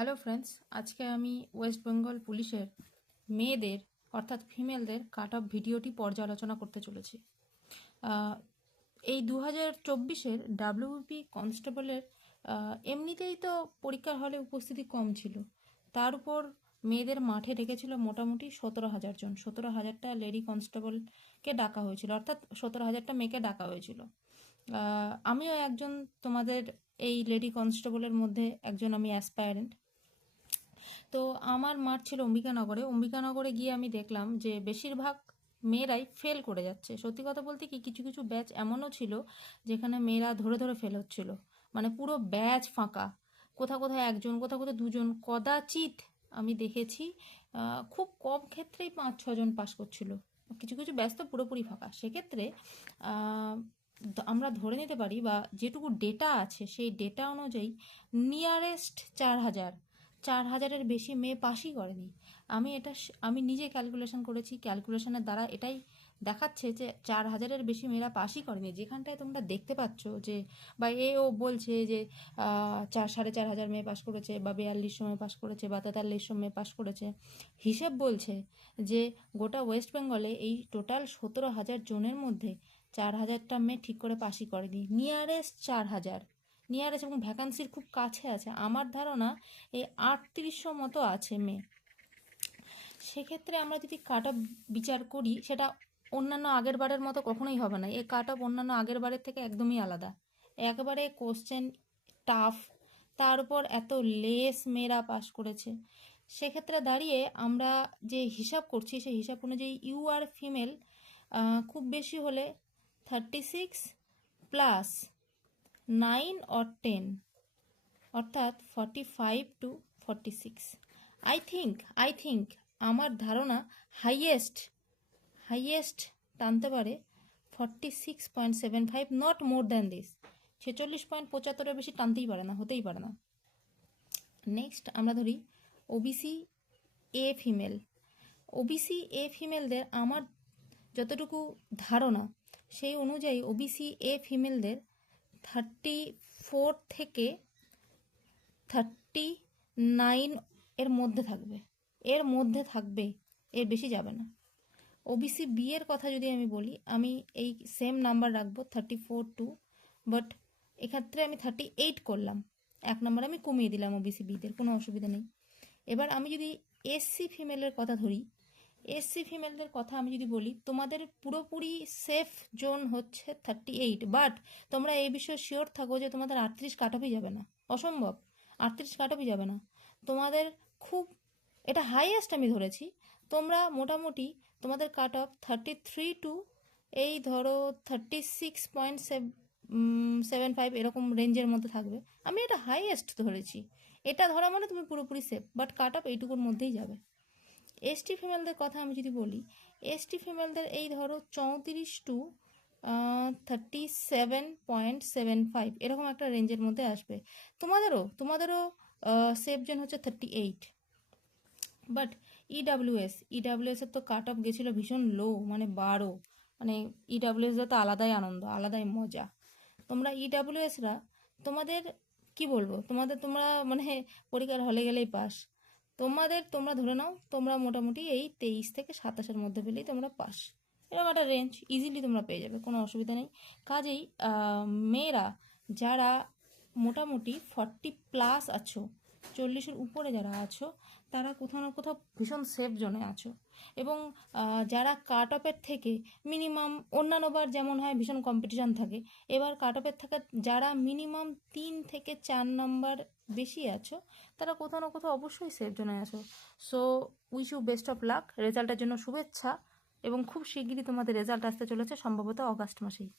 Hello friends, আজকে আমি West Bengal পুলিশের মেয়েদের অর্থাৎ ফিমেলদের কাট অফ ভিডিওটি পর্যালোচনা করতে চলেছি। এই 2024-এর ডাব্লিউপি কনস্টেবলের এমনিতেই তো পরীক্ষার হলে উপস্থিতি কম ছিল, তার উপর মেয়েদের মাঠে ডেকেছিল মোটামুটি 17,000 জন। 17,000টা লেডি কনস্টেবলকে ডাকা হয়েছিল, অর্থাৎ 17,000টা মেয়েকে ডাকা হয়েছিল। আমিও একজন তোমাদের এই লেডি কনস্টেবলের মধ্যে একজন, আমি অ্যাসপায়ারেন্ট। তো আমার মাঠ ছিল অম্বিকানগরে গিয়ে আমি দেখলাম যে বেশিরভাগ মেয়েরাই ফেল করে যাচ্ছে। সত্যি কথা বলতে কি, কিছু কিছু ব্যাচ এমনও ছিল যেখানে মেয়েরা ধরে ধরে ফেল হচ্ছিল, মানে পুরো ব্যাচ ফাঁকা। কোথাও কোথাও একজন, কোথাও কোথাও দুজন, কদাচিৎ আমি দেখেছি খুব কম ক্ষেত্রেই 5-6 জন পাস করছিল। কিছু কিছু ব্যাচ তো পুরোপুরি ফাঁকা। সেক্ষেত্রে আমরা ধরে নিতে পারি, বা যেটুকু ডেটা আছে সেই ডেটা অনুযায়ী নিয়ারেস্ট 4,000-4,000-এর বেশি মেয়ে পাসই করেনি। আমি নিজে ক্যালকুলেশন করেছি, ক্যালকুলেশনের দ্বারা এটাই দেখাচ্ছে যে 4,000-এর বেশি মেয়েরা পাসই করেনি। যেখানটায় তোমরা দেখতে পাচ্ছ যে, বা ও বলছে যে 4,500 মেয়ে পাস করেছে, বা 4200 মেয়ে পাস করেছে, বা 4300 মেয়ে পাস করেছে, হিসেব বলছে যে গোটা ওয়েস্ট বেঙ্গলে এই টোটাল 17,000 জনের মধ্যে 4,000টা মেয়ে ঠিক করে পাসই করেনি। নিয়ারেস্ট 4,000, নিয়ারেস্ট, এবং ভ্যাকান্সির খুব কাছে আছে। আমার ধারণা এই 3800 মতো আছে মেয়ে। সেক্ষেত্রে আমরা যদি কাট অফ বিচার করি, সেটা অন্যান্য আগের বারের মতো কখনোই হবে না। এই কাট অফ অন্যান্য আগের বারের থেকে একদমই আলাদা। একবারে কোশ্চেন টাফ, তার উপর এত লেস মেয়েরা পাস করেছে। সেক্ষেত্রে দাঁড়িয়ে আমরা যে হিসাব করছি, সেই হিসাব অনুযায়ী ইউ আর ফিমেল খুব বেশি হলে 36 প্লাস 9 or 10, অর্থাৎ 45 to 46। আই থিঙ্ক আমার ধারণা হাইয়েস্ট টানতে পারে 46.75, নট মোর দ্যান দিস। 46.75-এর বেশি টানতেই পারে না, হতেই পারে না। নেক্সট আমরা ধরি ওবিসি এ ফিমেলদের আমার যতটুকু ধারণা, সেই অনুযায়ী ওবিসি এ ফিমেলদের 34 থেকে 39 এর মধ্যে থাকবে, এর বেশি যাবে না। ওবিসি বি এর কথা যদি আমি বলি, আমি এই সেম নাম্বার রাখবো 34 টু, বাট এক্ষেত্রে আমি 38 করলাম, 1 নাম্বার আমি কমিয়ে দিলাম ওবিসি বিদের, কোনো অসুবিধা নেই। এবার আমি যদি এসসি ফিমেলের কথা ধরি, এসসি ফিমেলদের কথা আমি যদি বলি, তোমাদের পুরোপুরি সেফ জোন হচ্ছে 38, বাট তোমরা এই বিষয়ে শিওর থাকো যে তোমাদের 38 কাট অফই যাবে না, অসম্ভব। 38 কাট অফই যাবে না তোমাদের, খুব এটা হাইয়েস্ট আমি ধরেছি। তোমরা মোটামুটি তোমাদের কাট অফ 33 টু এই ধরো 36.75 এরকম রেঞ্জের মধ্যে থাকবে। আমি এটা হাইয়েস্ট ধরেছি। এটা ধরা মানে তুমি পুরোপুরি সেফ, বাট কাট অফ এইটুকুর মধ্যেই যাবে। এসটি ফিমেলদের কথা আমি যদি বলি, এসটি ফিমেলদের এই ধরো 34 টু 37.75 এরকম একটা রেঞ্জের মধ্যে আসবে। তোমাদেরও সেফ জোন হচ্ছে 38। বাট ইডাব্লিউএসের তো কাট অফ গেছিলো ভীষণ লো, মানে 12। মানে ইডাব্লিউএসরা তো আলাদাই আনন্দ, আলাদাই মজা। তোমরা ইডাব্লিউএসরা তোমাদের কি বলবো, তোমরা মানে পরীক্ষার হলে গেলেই পাস। তোমরা ধরে নাও তোমরা মোটামুটি এই 23 থেকে 27-এর মধ্যে পেলেই তোমরা পাস, এরকম একটা রেঞ্জ ইজিলি তোমরা পেয়ে যাবে, কোনো অসুবিধা নেই। কাজেই মেয়েরা যারা মোটামুটি 40+ আছো, 40-এর উপরে যারা আছো, তারা কোথাও না কোথাও ভীষণ সেফ জোনে আছো। এবং যারা কাট অফের থেকে মিনিমাম, অন্যান্যবার যেমন হয় ভীষণ কম্পিটিশান থাকে, এবার কাট অফের থেকে যারা মিনিমাম 3 থেকে 4 নাম্বার বেশি আছো, তারা কোথাও না কোথাও অবশ্যই সেফ জোনে আছো। So wish you best of luck, রেজাল্টের জন্য শুভেচ্ছা, এবং খুব শিগগিরই তোমাদের রেজাল্ট আসতে চলেছে, সম্ভবত অগাস্ট মাসেই।